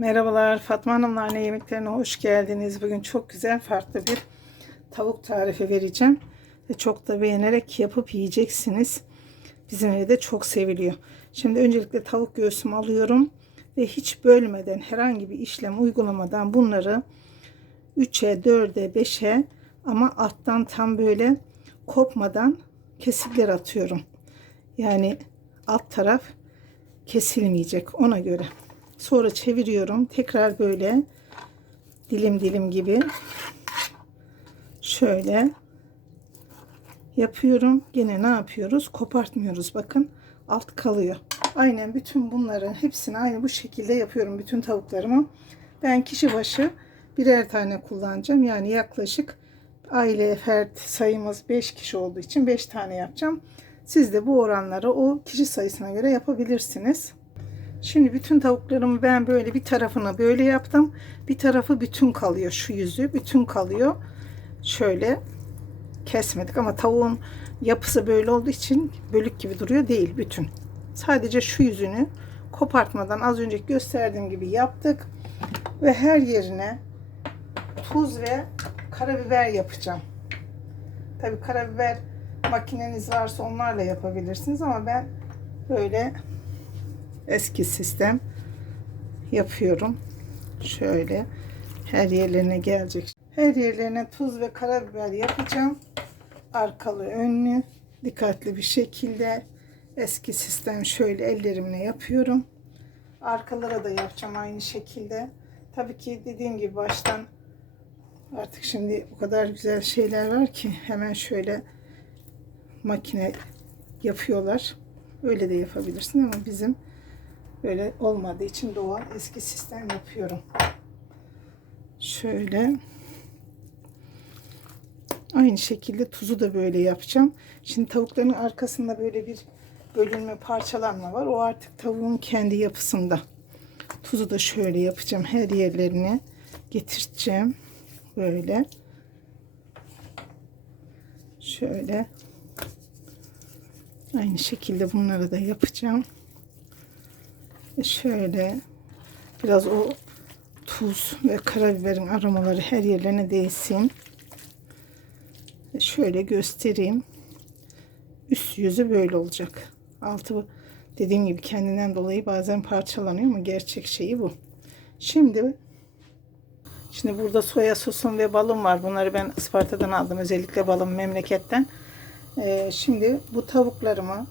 Merhabalar Fatma Hanım'la anne yemeklerine hoş geldiniz. Bugün çok güzel farklı bir tavuk tarifi vereceğim. Ve çok da beğenerek yapıp yiyeceksiniz. Bizim evde çok seviliyor. Şimdi öncelikle tavuk göğsümü alıyorum. Ve hiç bölmeden herhangi bir işlem uygulamadan bunları 3'e 4'e 5'e ama alttan tam böyle kopmadan kesikler atıyorum. Yani alt taraf kesilmeyecek ona göre. Sonra çeviriyorum. Tekrar böyle dilim dilim gibi şöyle yapıyorum. Gene ne yapıyoruz? Kopartmıyoruz. Bakın alt kalıyor. Aynen bütün bunların hepsini aynı bu şekilde yapıyorum. Bütün tavuklarımı. Ben kişi başı birer tane kullanacağım. Yani yaklaşık aile fert sayımız 5 kişi olduğu için 5 tane yapacağım. Siz de bu oranları o kişi sayısına göre yapabilirsiniz. Şimdi bütün tavuklarımı ben böyle bir tarafını böyle yaptım. Bir tarafı bütün kalıyor. Şu yüzü bütün kalıyor. Şöyle kesmedik ama tavuğun yapısı böyle olduğu için bölük gibi duruyor değil bütün. Sadece şu yüzünü kopartmadan az önce gösterdiğim gibi yaptık. Ve her yerine tuz ve karabiber yapacağım. Tabi karabiber makineniz varsa onlarla yapabilirsiniz ama ben böyle eski sistem yapıyorum. Şöyle her yerlerine gelecek. Her yerlerine tuz ve karabiber yapacağım. Arkalı önlü dikkatli bir şekilde eski sistem şöyle ellerimle yapıyorum. Arkalara da yapacağım aynı şekilde. Tabii ki dediğim gibi baştan artık şimdi o kadar güzel şeyler var ki hemen şöyle makine yapıyorlar. Öyle de yapabilirsin ama bizim böyle olmadığı için doğal eski sistem yapıyorum. Şöyle aynı şekilde tuzu da böyle yapacağım. Şimdi tavukların arkasında böyle bir bölünme parçalanma var. O artık tavuğun kendi yapısında. Tuzu da şöyle yapacağım. Her yerlerine getireceğim. Böyle. Şöyle. Aynı şekilde bunları da yapacağım. Şöyle biraz o tuz ve karabiberin aromaları her yerlerine değsin. Şöyle göstereyim. Üst yüzü böyle olacak. Altı dediğim gibi kendinden dolayı bazen parçalanıyor ama gerçek şeyi bu. Şimdi Şimdi burada soya sosum ve balım var. Bunları ben Isparta'dan aldım. Özellikle balım memleketten. Ee, şimdi bu tavuklarımı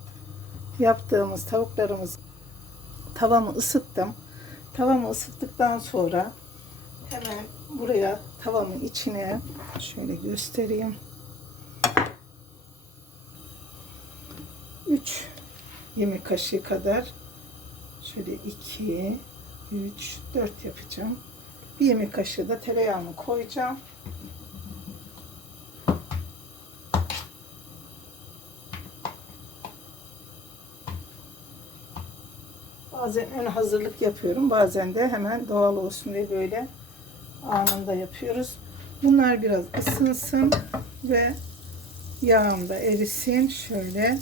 yaptığımız tavuklarımız tavamı ısıttım. Tavamı ısıttıktan sonra hemen buraya tavamın içine şöyle göstereyim. 3 yemek kaşığı kadar şöyle 2 3 4 yapacağım. Bir yemek kaşığı da tereyağını koyacağım. Bazen ön hazırlık yapıyorum. Bazen de hemen doğal olsun diye böyle anında yapıyoruz. Bunlar biraz ısınsın ve yağım da erisin. Şöyle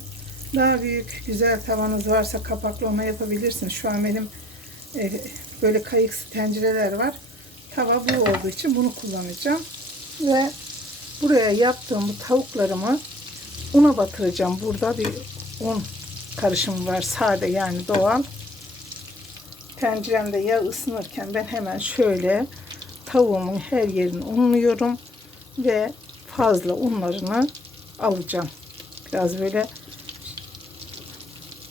daha büyük güzel tavanız varsa kapaklama yapabilirsiniz. Şu an benim e, böyle kayıksı tencereler var. Tava bu olduğu için bunu kullanacağım. Ve buraya yaptığım bu tavuklarımı una batıracağım. Burada bir un karışımı var. Sade yani doğal. Tenceremde yağ ısınırken ben hemen şöyle tavuğumun her yerini unluyorum ve fazla unlarını alacağım. Biraz böyle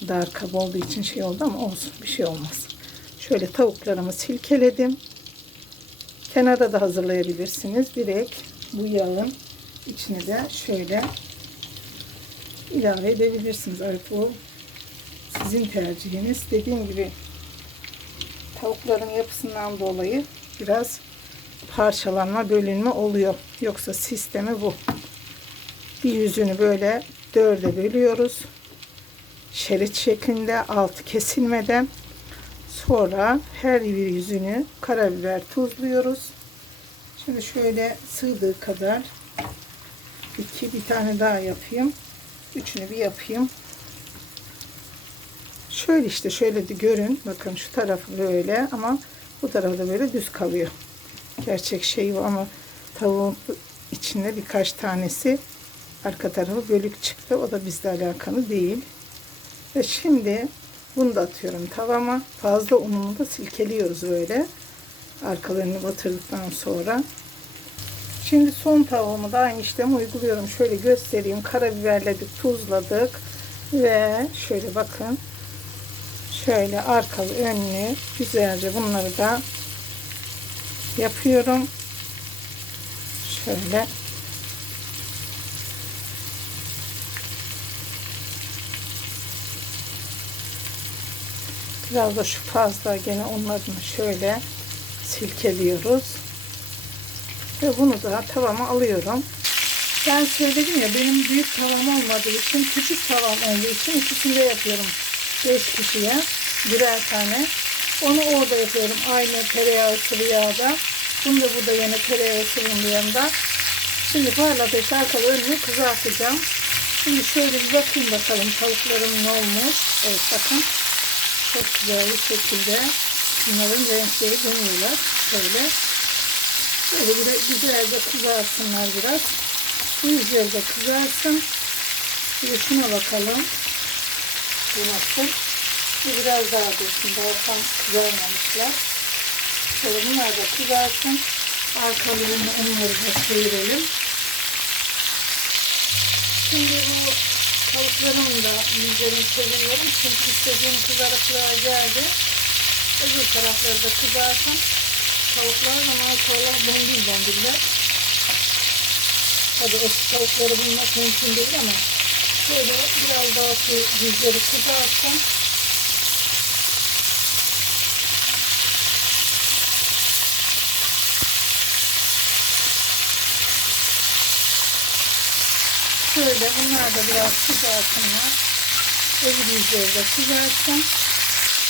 dar kab olduğu için şey oldu ama olsun bir şey olmaz. Şöyle tavuklarımı silkeledim. Kenarda da hazırlayabilirsiniz. Direkt bu yağın içine de şöyle ilave edebilirsiniz. Artık bu sizin tercihiniz. Dediğim gibi tavukların yapısından dolayı biraz parçalanma, bölünme oluyor. Yoksa sistemi bu. Bir yüzünü böyle dörde bölüyoruz. Şerit şeklinde altı kesilmeden sonra her bir yüzünü karabiber tuzluyoruz. Şimdi şöyle sığdığı kadar iki bir tane daha yapayım. Üçünü bir yapayım. Şöyle işte şöyle de görün. Bakın şu tarafı böyle ama Bu tarafı da böyle düz kalıyor. Gerçek şey bu ama tavuğun içinde birkaç tanesi arka tarafı bölük çıktı. O da bizle alakalı değil. Ve şimdi bunu da atıyorum tavama. Fazla ununu da silkeliyoruz böyle. Arkalarını batırdıktan sonra. Şimdi son tavuğumu da aynı işlemi uyguluyorum. Şöyle göstereyim. Karabiberledik, tuzladık. Ve şöyle bakın. Şöyle arkalı önlü güzelce bunları da yapıyorum. Şöyle Biraz da şu fazla gene onların şöyle silkeliyoruz. Ve bunu da tavama alıyorum. Ben söyledim ya benim büyük tavam olmadığı için küçük tavam olduğu için ikisinde yapıyorum. 5 kişiye birer tane. Onu orada yapıyorum. Aynı tereyağı sıvı yağda. Bunu da burada yine tereyağı sıvının yanında. Şimdi parla ateşte arkalı önünü kızartacağım. Şimdi şöyle bir bakayım bakalım tavuklarım ne olmuş. Evet bakın. Çok güzel bir şekilde bunların renkleri dönüyorlar. Şöyle. Böyle bir güzelce kızarsınlar biraz. Bu üzerinde kızarsın. Bir şuna bakalım. Bu nasıl? Bu biraz daha dursun. Daha tam kızarmamışlar. Şöyle bunlar da kızarsın. Arkalarını onları da çevirelim. Şimdi bu tavuklarımı da yüzlerini çeviriyorum. Çünkü istediğim kızarıklığa geldi. Öbür tarafları da kızarsın. Tavuklar da maşallah bombül bombüller. Tabii o tavukları bulmak mümkün değil ama şöyle biraz daha şu yüzleri kızarsın. Şöyle bunlar da biraz kızarsınlar. Yüzleri de kızarsın.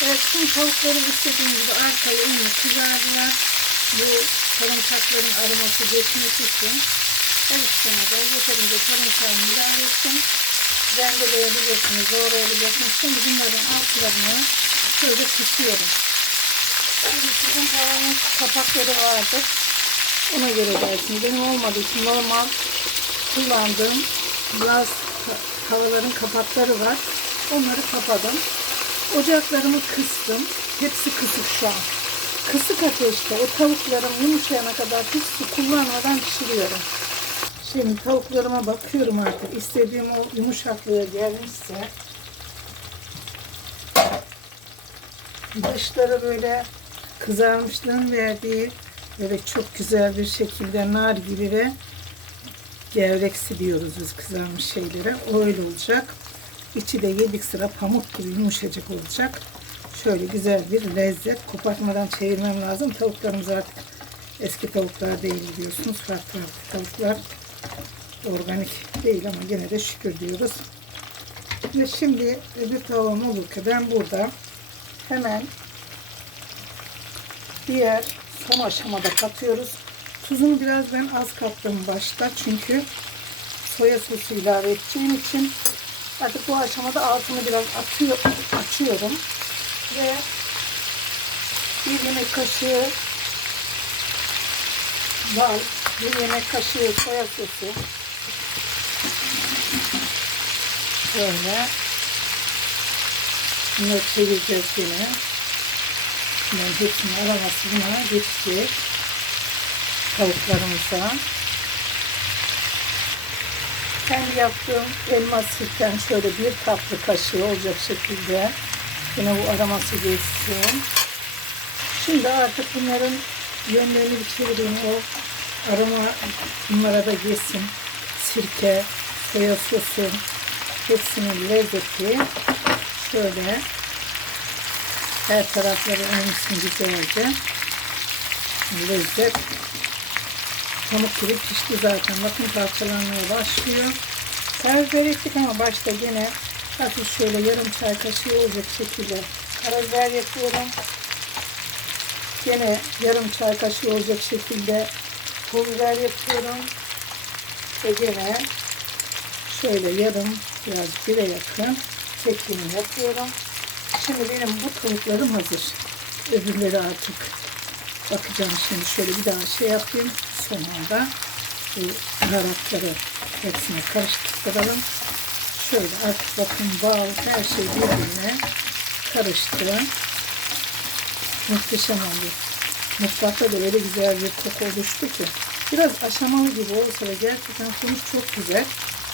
Evet şimdi tavukları istediğim gibi arkalı önlü kızardılar. Bu sarımsakların aroması geçmesi için el üstüne de yeterince sarımsağını ilave. Rendeleyebilirsiniz, doğrayabilirsiniz. Şimdi bunların altlarını şöyle kısıyorum. Şimdi sizin tavanın kapakları vardır. Ona göre dersin. Benim olmadığı için normal kullandığım biraz havaların kapakları var. Onları kapadım. Ocaklarımı kıstım. Hepsi kısık şu an. Kısık ateşte o tavuklarım yumuşayana kadar hiç su kullanmadan pişiriyorum. Şimdi tavuklarıma bakıyorum artık. İstediğim o yumuşaklığa gelmişse. Dışları böyle kızarmışlığın verdiği böyle çok güzel bir şekilde nar gibi ve gevreksi diyoruz biz kızarmış şeylere. O öyle olacak. İçi de yedik sıra pamuk gibi yumuşacık olacak. Şöyle güzel bir lezzet. Kopartmadan çevirmem lazım. Tavuklarımız artık eski tavuklar değil biliyorsunuz. Farklı tavuklar. Organik değil ama gene de şükür diyoruz. Ve şimdi öbür tavuğum olur ben burada hemen diğer son aşamada katıyoruz. Tuzunu biraz ben az kattım başta. Çünkü soya sosu ilave edeceğim için artık bu aşamada altını biraz atıyor, açıyorum. Ve bir yemek kaşığı bal, bir yemek kaşığı soya sosu. Böyle bunları çevireceğiz yine. Bunların hepsinin aroması buna geçecek tavuklarımıza. Kendi yaptığım elma sirken şöyle bir tatlı kaşığı olacak şekilde yine bu aroması geçsin. Şimdi artık bunların yönlerini bir çevireyim. O aroma bunlara da geçsin. Sirke, soya sosu hepsinin lezzeti şöyle her tarafları emsin güzelce lezzet pamuk gibi pişti zaten. Bakın parçalanmaya başlıyor. Servis ettik ama başta gene hafif şöyle yarım çay kaşığı olacak şekilde karabiber yapıyorum. Gene yarım çay kaşığı olacak şekilde pul biber yapıyorum. Ve gene şöyle yarım biraz bire yakın kekini yapıyorum. Şimdi benim bu tavuklarım hazır. Öbürleri artık bakacağım şimdi şöyle bir daha şey yapayım. Sonunda bu baharatları hepsine karıştıralım. Şöyle artık bakın bal her şey birbirine karıştı. Muhteşem oldu. Mutfakta da öyle güzel bir koku oluştu ki. Biraz aşamalı gibi olsa da gerçekten sonuç çok güzel.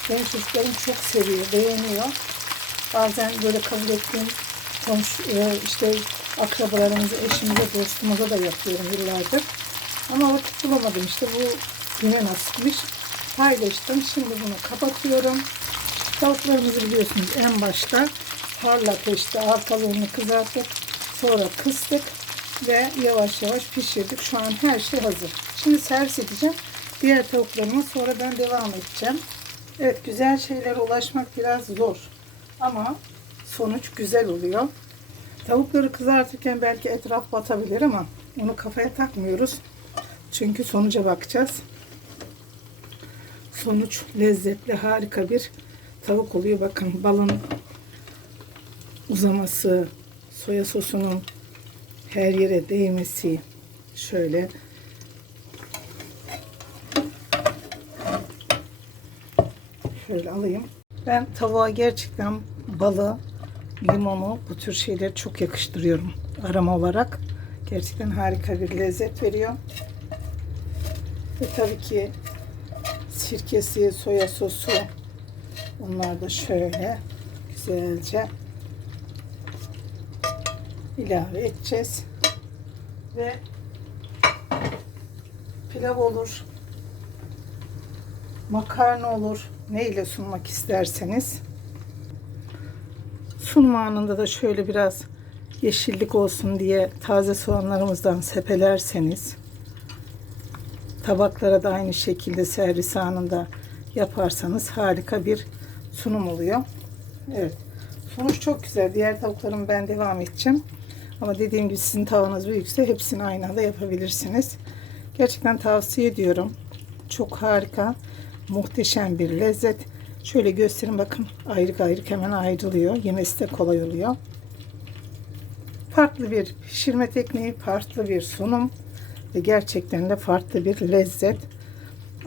Benim çocuklarım çok seviyor, beğeniyor. Bazen böyle kabul ettiğim komşu, e, işte akrabalarımıza, eşimize, dostumuza da yapıyorum yıllardır. Ama vakit bulamadım işte bu güne nasipmiş. Paylaştım. Şimdi bunu kapatıyorum. Tavuklarımızı biliyorsunuz en başta harlı ateşte arkalığını kızartıp sonra kıstık ve yavaş yavaş pişirdik. Şu an her şey hazır. Şimdi servis edeceğim. Diğer tavuklarıma sonra ben devam edeceğim. Evet güzel şeylere ulaşmak biraz zor. Ama sonuç güzel oluyor. Tavukları kızartırken belki etraf batabilir ama onu kafaya takmıyoruz. Çünkü sonuca bakacağız. Sonuç lezzetli, harika bir tavuk oluyor. Bakın balın uzaması, soya sosunun her yere değmesi. Şöyle şöyle alayım. Ben tavuğa gerçekten balı, limonu bu tür şeyleri çok yakıştırıyorum arama olarak. Gerçekten harika bir lezzet veriyor. Ve tabii ki sirkesi, soya sosu onlar da şöyle güzelce ilave edeceğiz. Ve pilav olur, makarna olur, ne ile sunmak isterseniz. Sunum anında da şöyle biraz yeşillik olsun diye taze soğanlarımızdan sepelerseniz tabaklara da aynı şekilde servis anında yaparsanız harika bir sunum oluyor. Evet. Sonuç çok güzel. Diğer tavuklarımı ben devam edeceğim. Ama dediğim gibi sizin tavanız büyükse hepsini aynı anda yapabilirsiniz. Gerçekten tavsiye ediyorum. Çok harika, muhteşem bir lezzet. Şöyle göstereyim bakın ayrık ayrık hemen ayrılıyor. Yemesi de kolay oluyor. Farklı bir pişirme tekniği, farklı bir sunum ve gerçekten de farklı bir lezzet.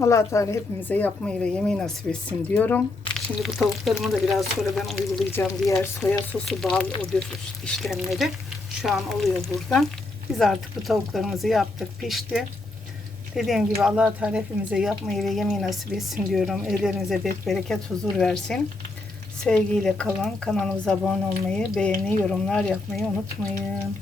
allah Teala hepimize yapmayı ve yemeği nasip etsin diyorum. Şimdi bu tavuklarımı da biraz sonra ben uygulayacağım. Diğer soya sosu, bal, o bir işlemleri şu an oluyor burada. Biz artık bu tavuklarımızı yaptık, pişti. Dediğim gibi allah Teala hepimize yapmayı ve yemeği nasip etsin diyorum. Ellerinize bet bereket, huzur versin. Sevgiyle kalın. Kanalımıza abone olmayı, beğeni, yorumlar yapmayı unutmayın.